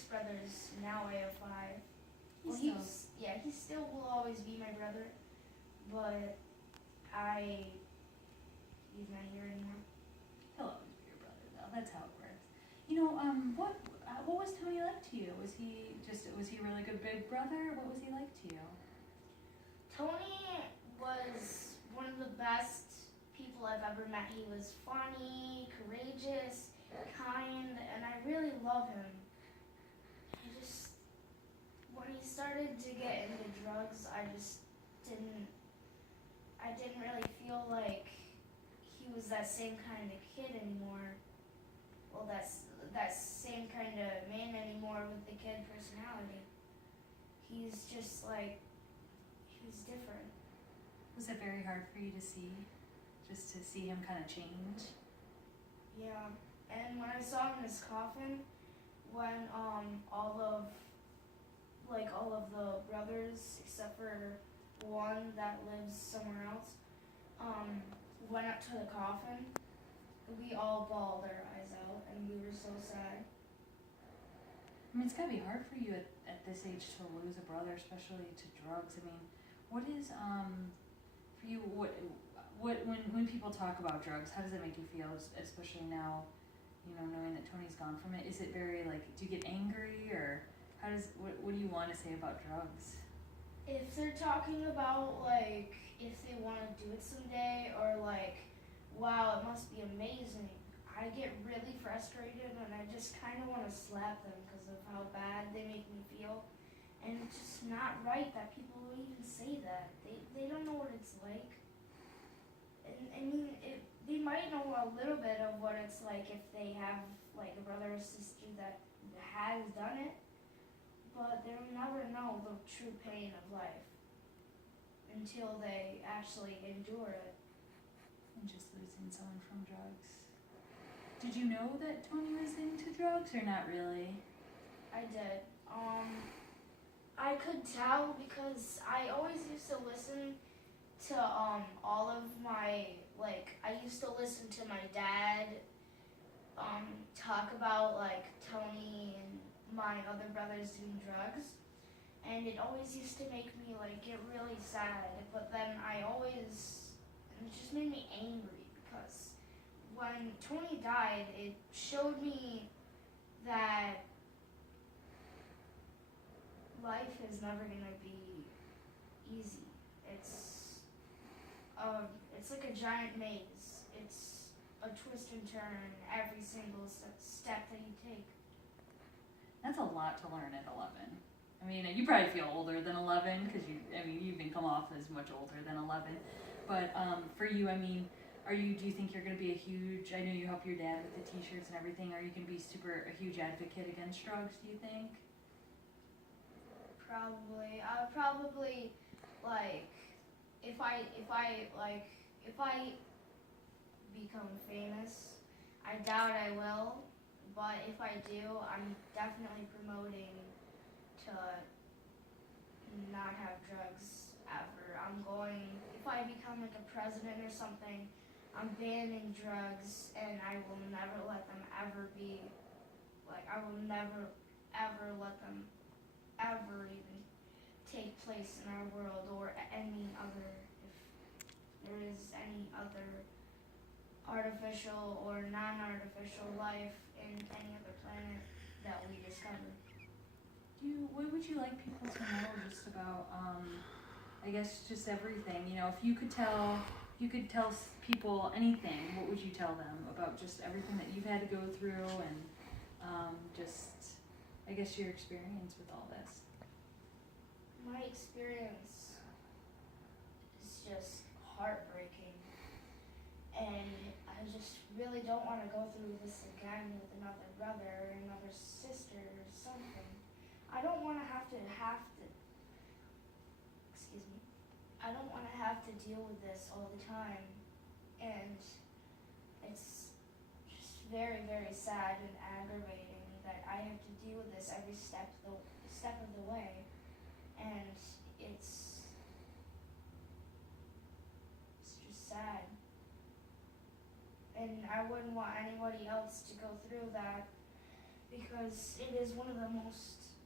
6 brothers. Now I have 5. He still will always be my brother, but he's not here anymore. He'll always be your brother, though. That's how it works. What was Tony like to you? Was he a really good big brother? What was he like to you? Tony was one of the best people I've ever met. He was funny, courageous, kind, and I really love him. When he started to get into drugs, I didn't really feel like he was that same kind of kid anymore. Well, that same kind of man anymore with the kid personality. He's just like, he's different. Was it very hard for you to see? Just to see him kind of change? Yeah, and when I saw him in his coffin, when all of the brothers, except for one that lives somewhere else, went up to the coffin, we all bawled our eyes out, and we were so sad. I mean, it's gotta be hard for you at this age to lose a brother, especially to drugs. I mean, what is for you? What when people talk about drugs, how does it make you feel? Especially now, knowing that Tony's gone from it. Is it very do you get angry, or what do you want to say about drugs? If they're talking about if they want to do it someday, or wow, it must be amazing, I get really frustrated and I just kind of want to slap them because of how bad they make me feel. And it's just not right that people will even say that. They don't know what it's like. And I mean, they might know a little bit of what it's like if they have a brother or sister that has done it, but they'll never know the true pain of life until they actually endure it. And just losing someone from drugs. Did you know that Tony was into drugs, or not really? I did. I could tell because I always used to listen to all of my I used to listen to my dad talk about Tony and my other brothers doing drugs, and it always used to make me get really sad. But then it just made me angry because when Tony died, it showed me that life is never gonna be easy. It's like a giant maze. It's a twist and turn every single step that you take. That's a lot to learn at 11. I mean, you probably feel older than 11 because you even come off as much older than 11. But for you, I mean, do you think you're going to be I know you help your dad with the t-shirts and everything. Are you going to be a huge advocate against drugs, do you think? Probably. I would probably, if I become famous, I doubt I will, but if I do, I'm definitely promoting to not have drugs ever. If I become a president or something, I'm banning drugs, and I will never let them ever be, I will never ever let them ever even take place in our world, or any other, if there is any other artificial or non-artificial life in any other planet that we discover. What would you like people to know just about, I guess just everything, if you could tell people anything, what would you tell them about just everything that you've had to go through, and just, I guess, your experience with all this? My experience is just heartbreaking, and I just really don't want to go through this again with another brother or another sister or something. I don't want to have to I don't want to have to deal with this all the time, and it's just very, very sad and aggravating that I have to deal with this every step of the way, and it's just sad. And I wouldn't want anybody else to go through that, because because it is one of the most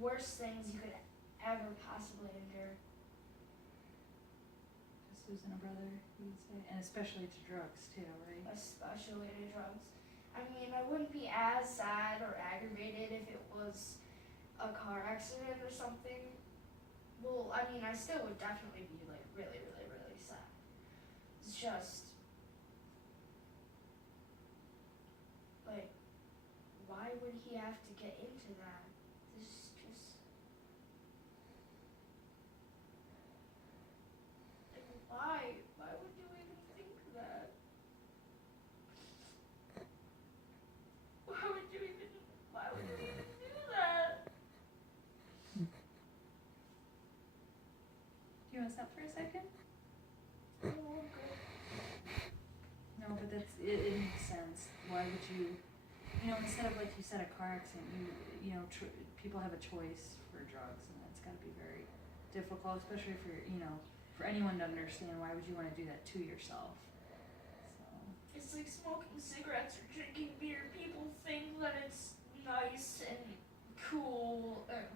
worst things you could ever possibly endure. Just losing a brother, you would say, and especially to drugs too, right? Especially to drugs. I mean, I wouldn't be as sad or aggravated if it was a car accident or something. Well, I mean, I still would definitely be like really, really, really sad. It's just like, why would he have to get into that? This is just like, why? Why would you even think that? Why would you even do that? Do you want to stop for a second? Oh, good. No, but it makes sense. Why would you, instead of like you said, a car accident, people have a choice for drugs, and that's got to be very difficult, especially for anyone to understand. Why would you want to do that to yourself? So. It's like smoking cigarettes or drinking beer. People think that it's nice and cool and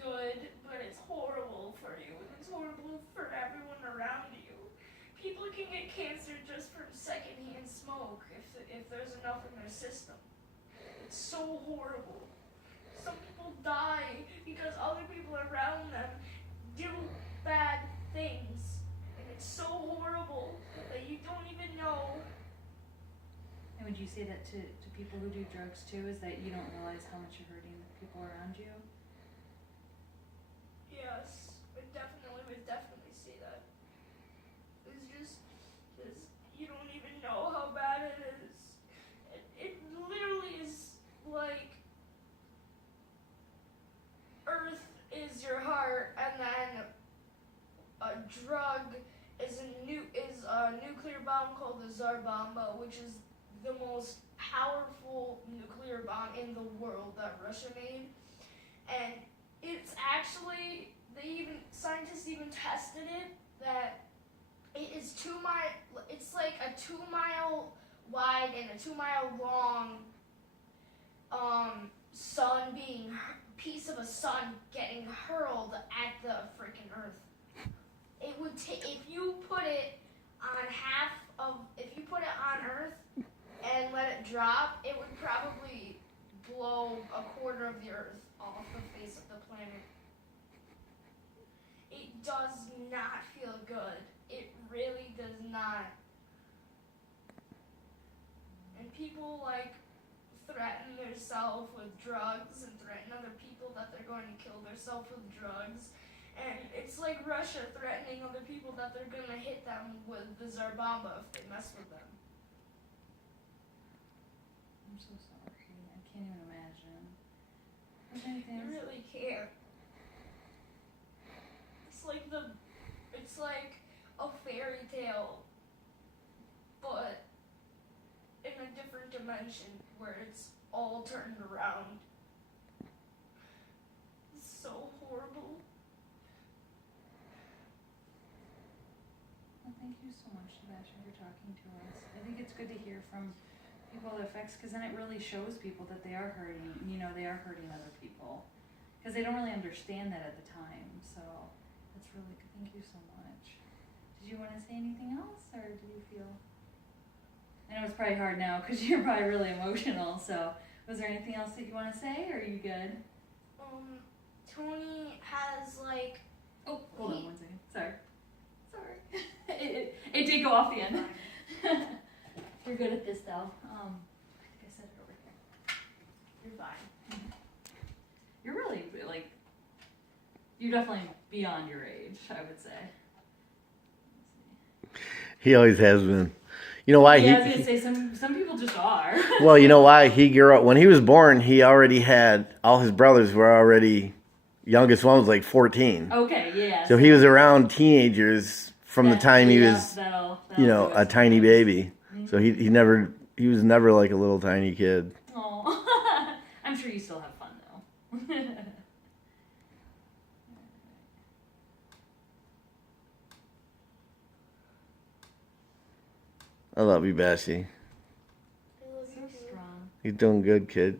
good, but it's horrible for you, and it's horrible for everyone around you. People can get cancer just from secondhand smoke if there's enough in their system. It's so horrible. Some people die because other people around them do bad things, and it's so horrible that you don't even know. And would you say that to people who do drugs too, is that you don't realize how much you're hurting the people around you? Yes, I would definitely say that. It's just, you don't even know how bad it is. It literally is like Earth is your heart, and then a drug is a nuclear bomb called the Tsar Bomb, which is the most powerful nuclear bomb in the world that Russia made. And it's actually, scientists even tested it, that it is it's like a 2 mile wide and a 2 mile long piece of a sun getting hurled at the freaking Earth. It would take, if you put it on Earth and let it drop, it would probably blow a quarter of the Earth off the face of the planet. It does not feel good. It really does not. And people like threaten themselves with drugs and threaten other people that they're going to kill themselves with drugs. And it's like Russia threatening other people that they're going to hit them with the Tsar Bomb if they mess with them. I'm so sorry. I can't even imagine. You really can't. It's like a fairy tale, but in a different dimension where it's all turned around. It's so horrible. Well, thank you so much, Sebastian, for talking to us. I think it's good to hear from people it affects, because then it really shows people that they are hurting, they are hurting other people. Because they don't really understand that at the time, so that's really good. Thank you so much. Did you want to say anything else, or do you feel? I know it's probably hard now because you're probably really emotional, so was there anything else that you want to say, or are you good? Tony has like... Oh, hold on one second. Sorry. It did go off the end. You're good at this though. I think I said it over here. You're fine. You're really, like, you're definitely beyond your age, I would say. He always has been. You know why? Yeah, I was gonna say some people just are. Well, you know why? He grew up when he was born. He already had all his brothers were already. Youngest one was like 14. Okay, yeah. So he was around teenagers from the time he was, that'll a tiny baby. Mm-hmm. So he was never like a little tiny kid. Oh, I'm sure you still have fun though. I love you, Bessie. I love you So too. strong. You're doing good, kid.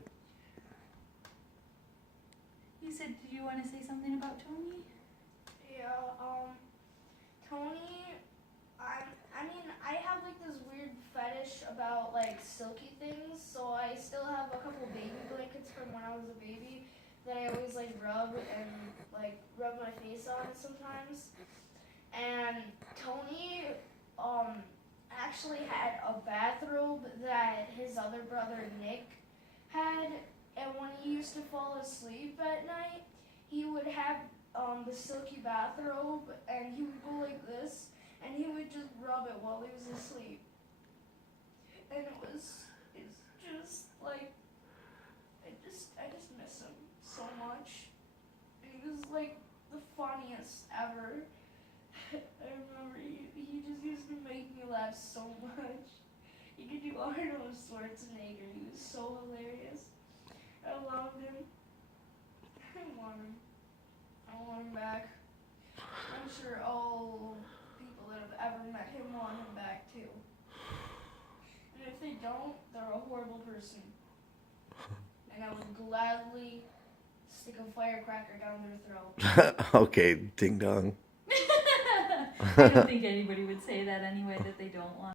about like silky things, so I still have a couple baby blankets from when I was a baby that I always like rub my face on sometimes. And Tony actually had a bathrobe that his other brother Nick had, and when he used to fall asleep at night, he would have the silky bathrobe, and he would go like this, and he would just rub it while he was asleep. And it's just like, I just miss him so much. He was like the funniest ever. I remember he just used to make me laugh so much. He could do Arnold Schwarzenegger. He was so hilarious. I loved him. I want him back. I'm sure all people that have ever met him want him back too. And if they don't, they're a horrible person. And I would gladly stick a firecracker down their throat. Okay, ding dong. I don't think anybody would say that anyway, that they don't want